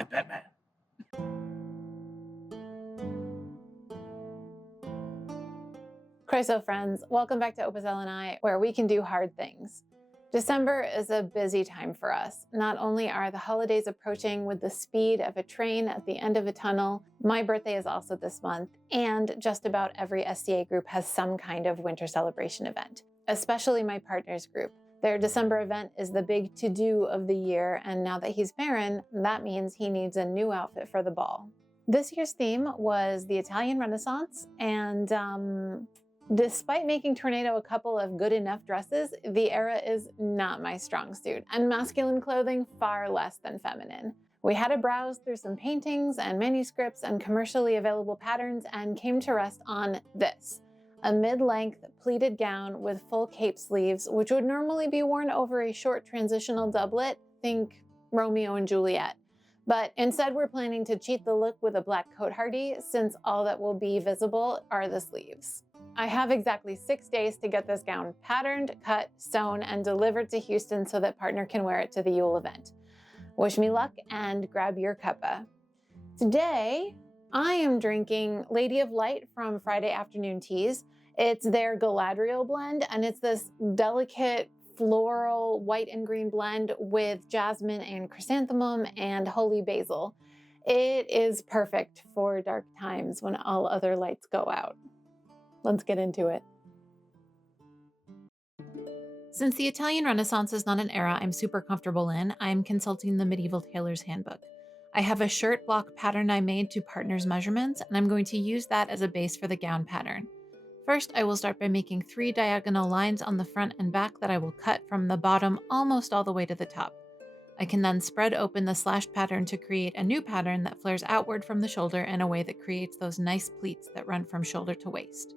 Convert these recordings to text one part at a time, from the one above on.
I'm Batman. Chryso friends, welcome back to Opus Elenae, where we can do hard things. December is a busy time for us. Not only are the holidays approaching with the speed of a train at the end of a tunnel, my birthday is also this month, and just about every SCA group has some kind of winter celebration event, especially my partner's group. Their December event is the big to-do of the year, and now that he's barren, that means he needs a new outfit for the ball. This year's theme was the Italian Renaissance, and despite making Tornado a couple of good enough dresses, the era is not my strong suit, and masculine clothing far less than feminine. We had to browse through some paintings and manuscripts and commercially available patterns and came to rest on this. A mid-length pleated gown with full cape sleeves, which would normally be worn over a short transitional doublet, think Romeo and Juliet. But instead we're planning to cheat the look with a black coat hardie, since all that will be visible are the sleeves. I have exactly 6 days to get this gown patterned, cut, sewn, and delivered to Houston so that partner can wear it to the Yule event. Wish me luck and grab your cuppa. Today, I am drinking Lady of Light from Friday Afternoon Teas. It's their Galadriel blend, and it's this delicate floral white and green blend with jasmine and chrysanthemum and holy basil. It is perfect for dark times when all other lights go out. Let's get into it. Since the Italian Renaissance is not an era I'm super comfortable in, I'm consulting the Medieval Tailor's Handbook. I have a shirt block pattern I made to partner's measurements, and I'm going to use that as a base for the gown pattern. First, I will start by making 3 diagonal lines on the front and back that I will cut from the bottom almost all the way to the top. I can then spread open the slashed pattern to create a new pattern that flares outward from the shoulder in a way that creates those nice pleats that run from shoulder to waist.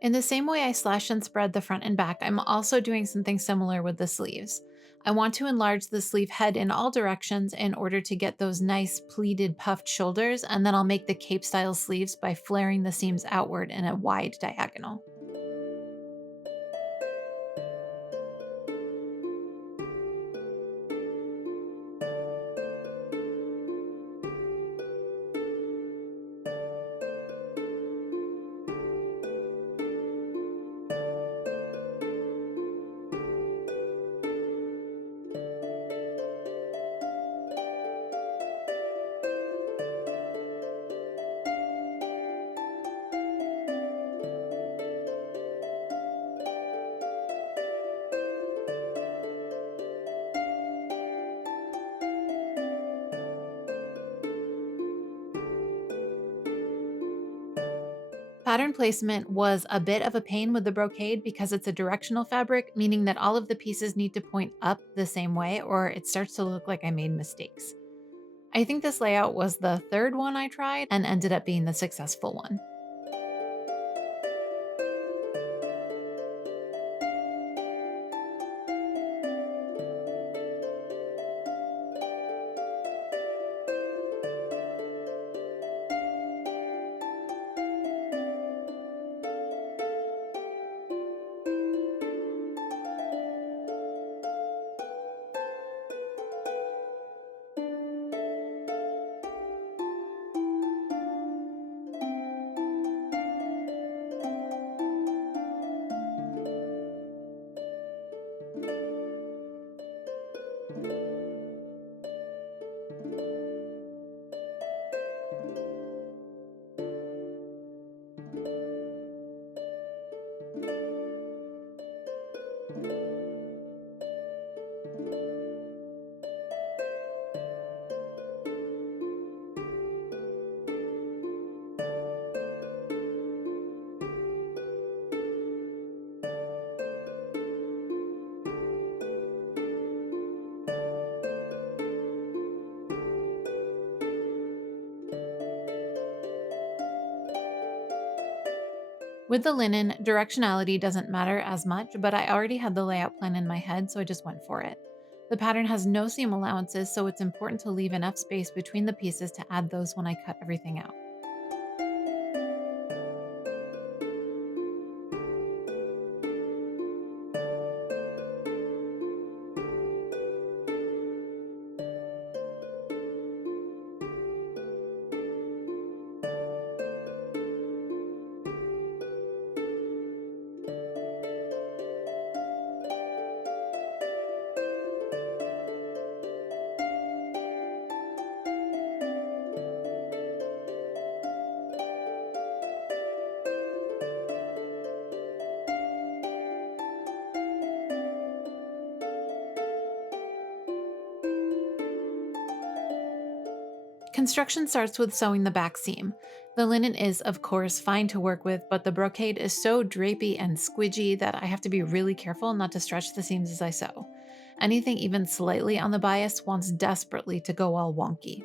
In the same way I slash and spread the front and back, I'm also doing something similar with the sleeves. I want to enlarge the sleeve head in all directions in order to get those nice pleated puffed shoulders, and then I'll make the cape style sleeves by flaring the seams outward in a wide diagonal. Pattern placement was a bit of a pain with the brocade because it's a directional fabric, meaning that all of the pieces need to point up the same way or it starts to look like I made mistakes. I think this layout was the 3rd one I tried and ended up being the successful one. With the linen, directionality doesn't matter as much, but I already had the layout plan in my head, so I just went for it. The pattern has no seam allowances, so it's important to leave enough space between the pieces to add those when I cut everything out. Construction starts with sewing the back seam. The linen is, of course, fine to work with, but the brocade is so drapey and squidgy that I have to be really careful not to stretch the seams as I sew. Anything even slightly on the bias wants desperately to go all wonky.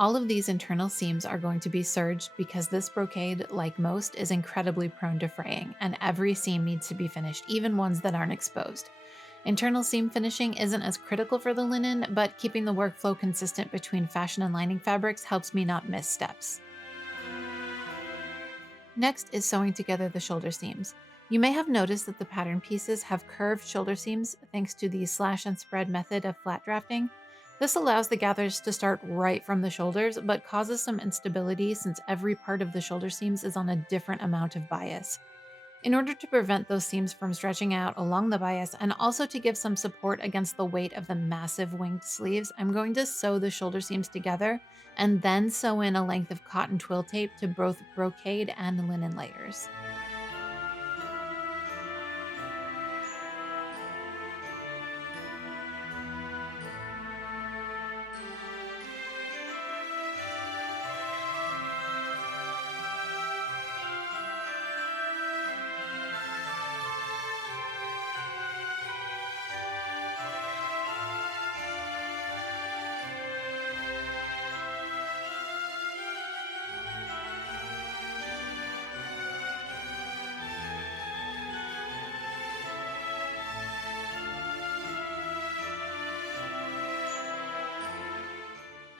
All of these internal seams are going to be serged because this brocade, like most, is incredibly prone to fraying, and every seam needs to be finished, even ones that aren't exposed. Internal seam finishing isn't as critical for the linen, but keeping the workflow consistent between fashion and lining fabrics helps me not miss steps. Next is sewing together the shoulder seams. You may have noticed that the pattern pieces have curved shoulder seams thanks to the slash and spread method of flat drafting. This allows the gathers to start right from the shoulders, but causes some instability since every part of the shoulder seams is on a different amount of bias. In order to prevent those seams from stretching out along the bias and also to give some support against the weight of the massive winged sleeves, I'm going to sew the shoulder seams together and then sew in a length of cotton twill tape to both brocade and linen layers.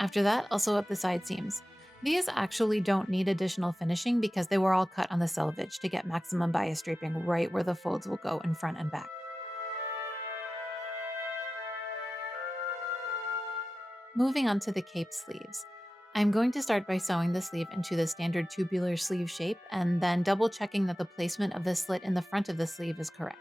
After that, I'll sew up the side seams. These actually don't need additional finishing because they were all cut on the selvage to get maximum bias draping right where the folds will go in front and back. Moving on to the cape sleeves. I'm going to start by sewing the sleeve into the standard tubular sleeve shape and then double checking that the placement of the slit in the front of the sleeve is correct.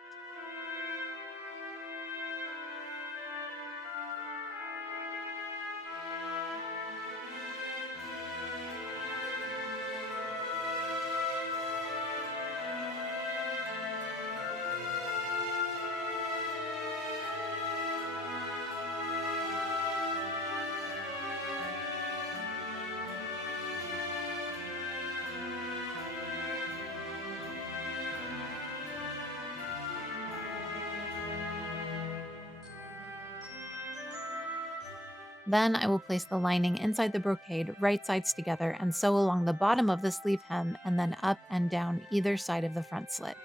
Then I will place the lining inside the brocade, right sides together, and sew along the bottom of the sleeve hem and then up and down either side of the front slit.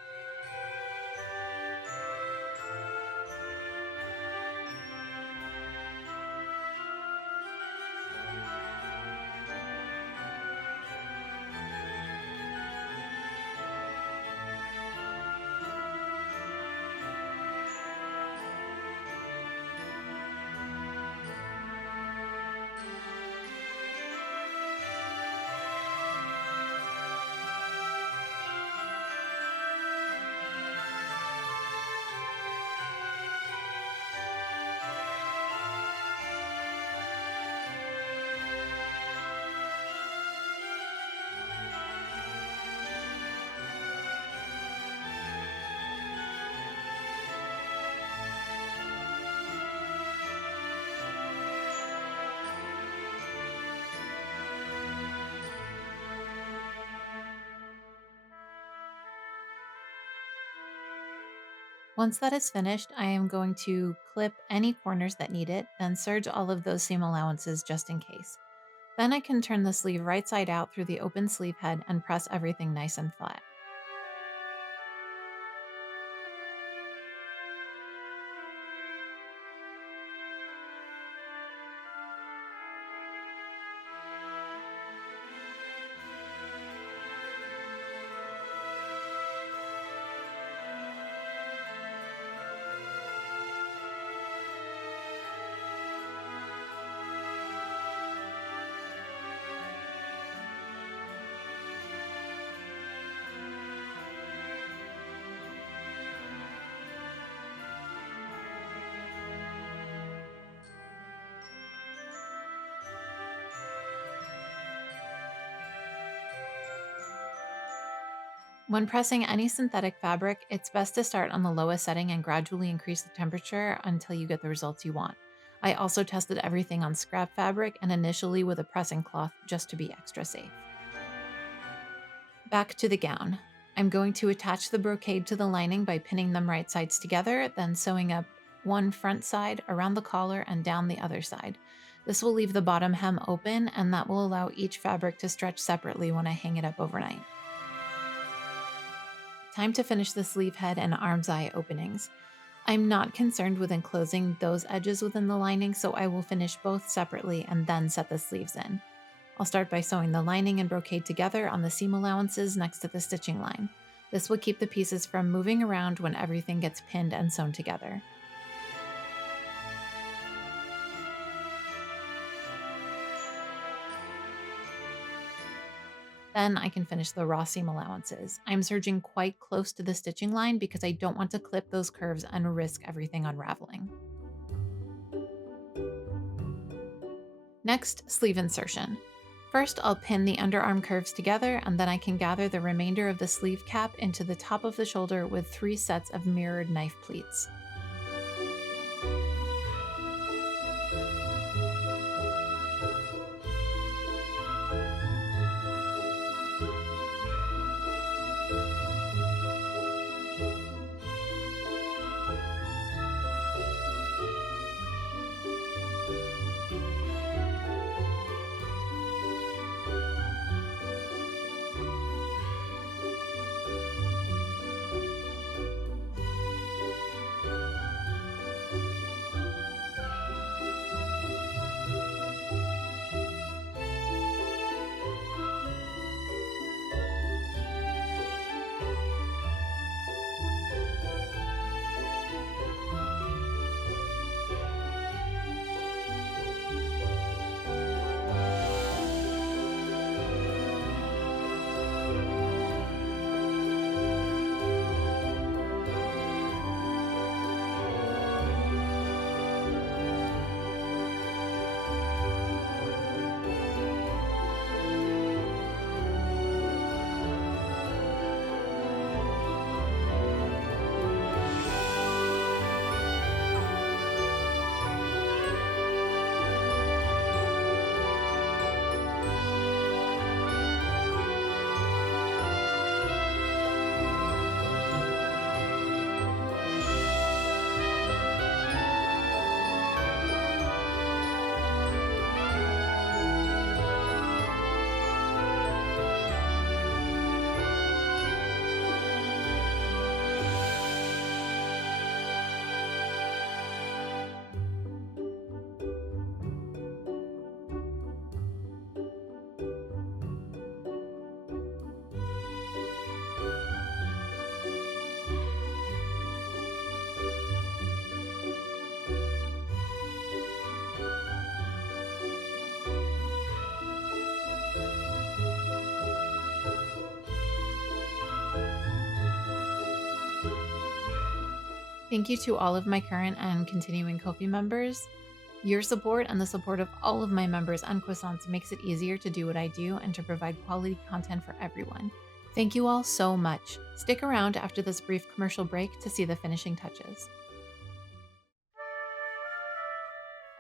Once that is finished, I am going to clip any corners that need it, then serge all of those seam allowances just in case. Then I can turn the sleeve right side out through the open sleeve head and press everything nice and flat. When pressing any synthetic fabric, it's best to start on the lowest setting and gradually increase the temperature until you get the results you want. I also tested everything on scrap fabric and initially with a pressing cloth just to be extra safe. Back to the gown. I'm going to attach the brocade to the lining by pinning them right sides together, then sewing up one front side around the collar and down the other side. This will leave the bottom hem open, and that will allow each fabric to stretch separately when I hang it up overnight. Time to finish the sleeve head and arm's eye openings. I'm not concerned with enclosing those edges within the lining, so I will finish both separately and then set the sleeves in. I'll start by sewing the lining and brocade together on the seam allowances next to the stitching line. This will keep the pieces from moving around when everything gets pinned and sewn together. Then I can finish the raw seam allowances. I'm serging quite close to the stitching line because I don't want to clip those curves and risk everything unraveling. Next, sleeve insertion. First, I'll pin the underarm curves together, and then I can gather the remainder of the sleeve cap into the top of the shoulder with 3 sets of mirrored knife pleats. Thank you to all of my current and continuing Ko-fi members. Your support and the support of all of my members and croissants makes it easier to do what I do and to provide quality content for everyone. Thank you all so much. Stick around after this brief commercial break to see the finishing touches.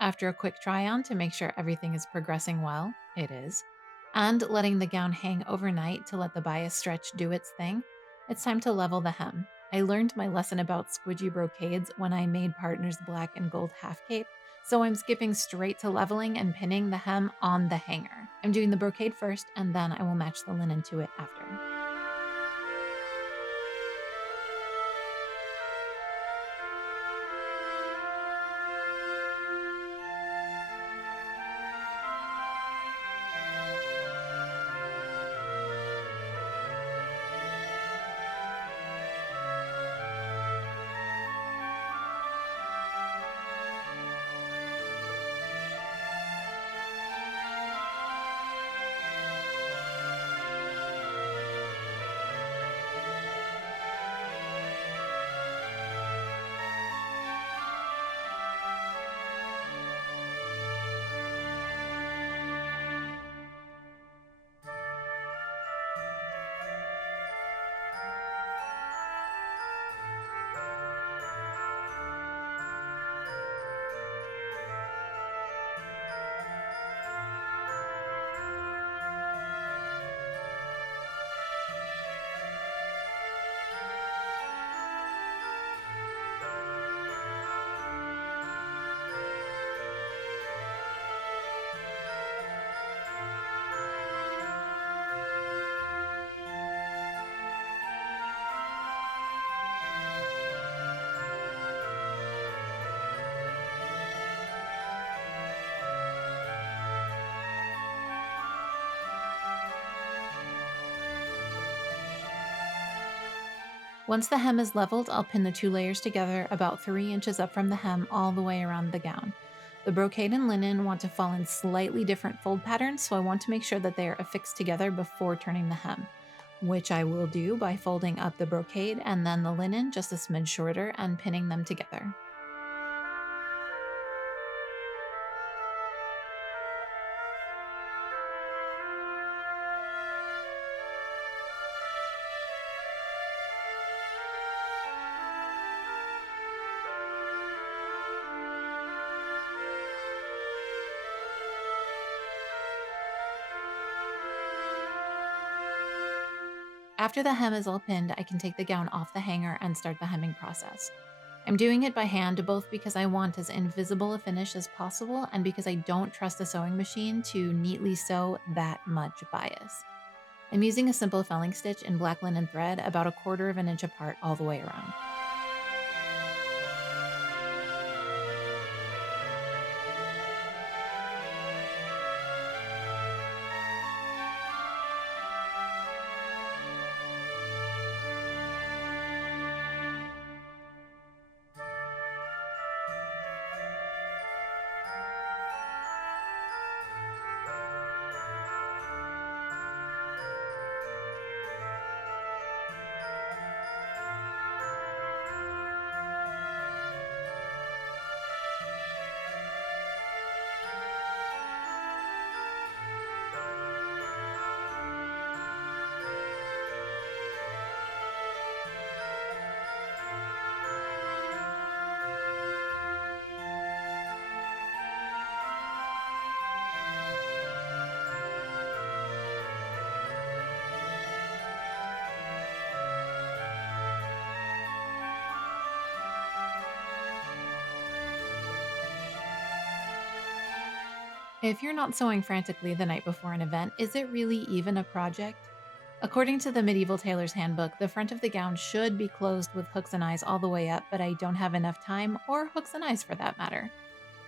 After a quick try on to make sure everything is progressing well, it is, and letting the gown hang overnight to let the bias stretch do its thing, it's time to level the hem. I learned my lesson about squidgy brocades when I made Partner's black and gold half cape, so I'm skipping straight to leveling and pinning the hem on the hanger. I'm doing the brocade first, and then I will match the linen to it after. Once the hem is leveled, I'll pin the 2 layers together about 3 inches up from the hem all the way around the gown. The brocade and linen want to fall in slightly different fold patterns, so I want to make sure that they are affixed together before turning the hem, which I will do by folding up the brocade and then the linen just a smidge shorter and pinning them together. After the hem is all pinned, I can take the gown off the hanger and start the hemming process. I'm doing it by hand both because I want as invisible a finish as possible and because I don't trust a sewing machine to neatly sew that much bias. I'm using a simple felling stitch in black linen thread about 1/4 of an inch apart all the way around. If you're not sewing frantically the night before an event, is it really even a project? According to the Medieval Tailor's Handbook, the front of the gown should be closed with hooks and eyes all the way up, but I don't have enough time, or hooks and eyes for that matter.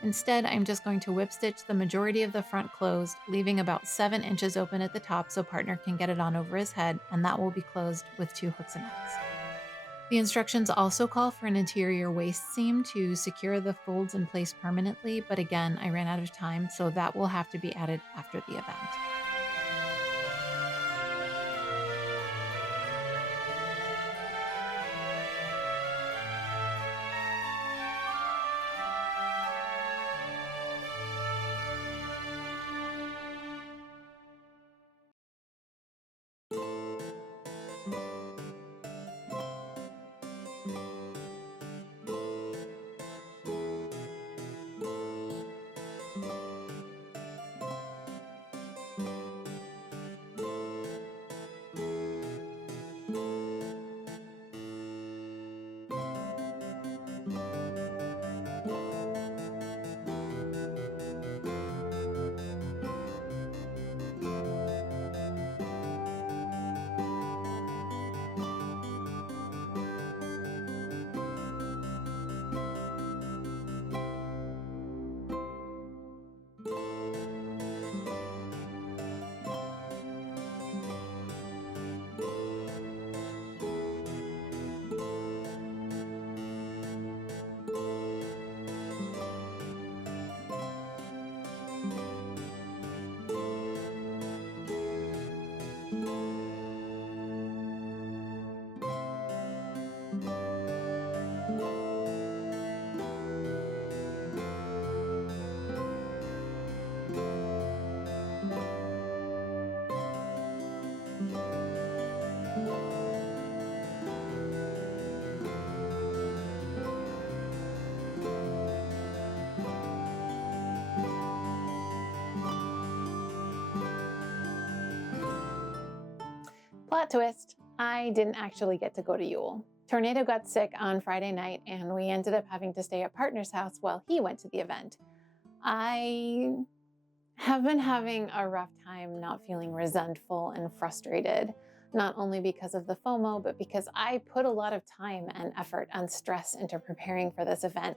Instead, I'm just going to whip stitch the majority of the front closed, leaving about 7 inches open at the top so partner can get it on over his head, and that will be closed with 2 hooks and eyes. The instructions also call for an interior waist seam to secure the folds in place permanently, but again, I ran out of time, so that will have to be added after the event. Plot twist, I didn't actually get to go to Yule. Tornado got sick on Friday night and we ended up having to stay at partner's house while he went to the event. I have been having a rough time not feeling resentful and frustrated, not only because of the FOMO, but because I put a lot of time and effort and stress into preparing for this event,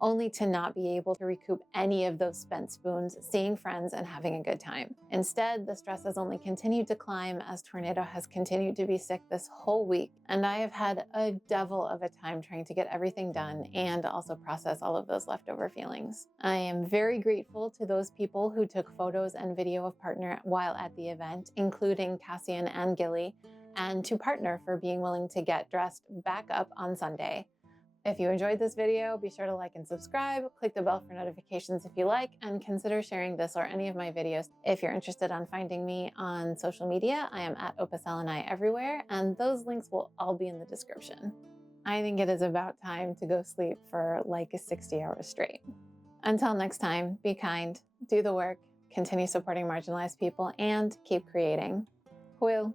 only to not be able to recoup any of those spent spoons, seeing friends and having a good time. Instead, the stress has only continued to climb as Tornado has continued to be sick this whole week, and I have had a devil of a time trying to get everything done and also process all of those leftover feelings. I am very grateful to those people who took photos and video of Partner while at the event, including Kasjan and Gilli, and to Partner for being willing to get dressed back up on Sunday. If you enjoyed this video, be sure to like and subscribe, click the bell for notifications if you like, and consider sharing this or any of my videos. If you're interested in finding me on social media, I am at Opus Elenae everywhere, and those links will all be in the description. I think it is about time to go sleep for like 60 hours straight. Until next time, be kind, do the work, continue supporting marginalized people, and keep creating. Hwyl.